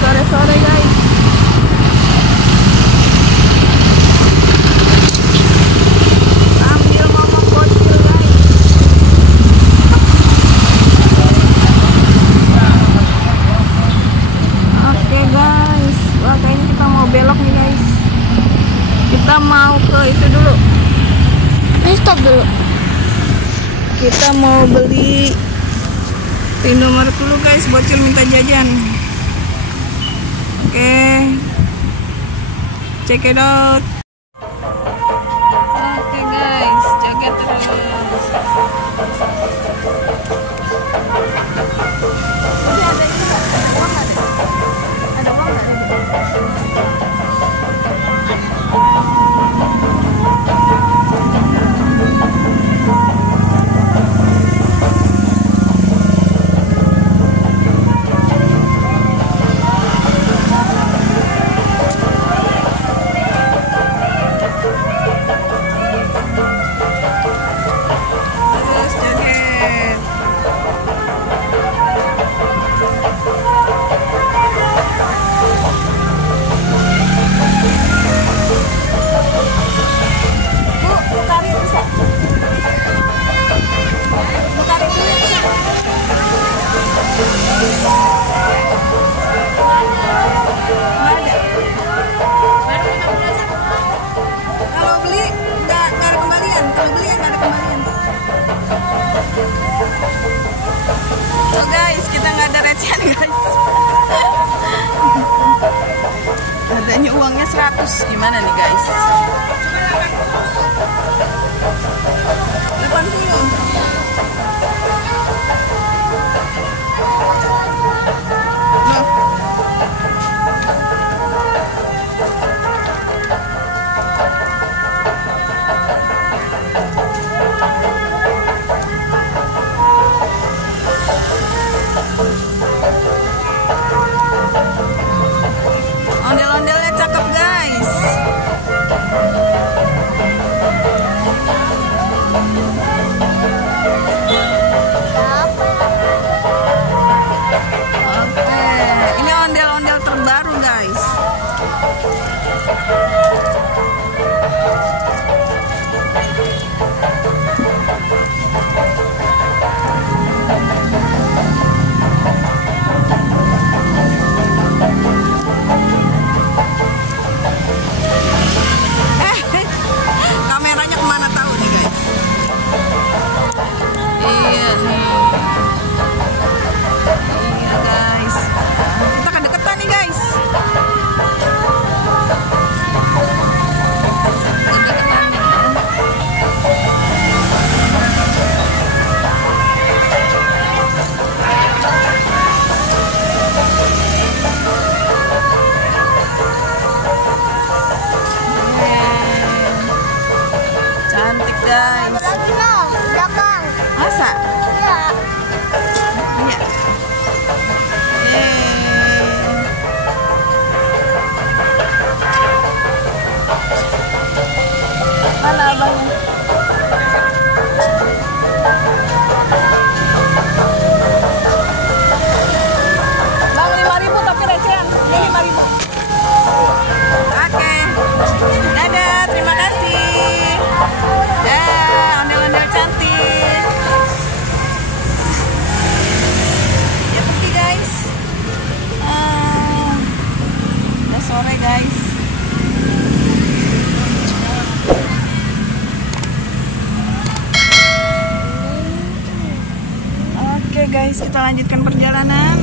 sore-sore guys. Sambil ngomong bocil guys. Oke guys, wah kayaknya kita mau belok nih guys. Kita mau ke itu dulu. Stop dulu. Kita mau beli Indomaret dulu guys, bocil minta jajan. Oke, check it out. Oke guys, jaga terus. Ini ada ini nggak? Ada uang nggak? Ada uang nggak? Kalau beli nggak ada kembalian. Kalau beli nggak ada kembalian. Oh guys, kita nggak ada recehan guys. Adanya uangnya 100. Gimana nih guys? 80. Ondel-ondelnya cakep guys. Oke, ini ondel-ondel terbaru guys. Kameranya kemana tahu nih guys. Iya nih. Iya guys. Kita kedeketan nih guys. Kedeketan nih. Cantik guys. Lagi loh, belakang. Masa? Iya. Iya. Mana abangnya? Bang 5.000 tapi recehan. Ini 5.000. Oke. Dadah, terima kasih. Ondel-ondel cantik. Ya pergi guys. Udah sore guys. Oke guys, kita lanjutkan perjalanan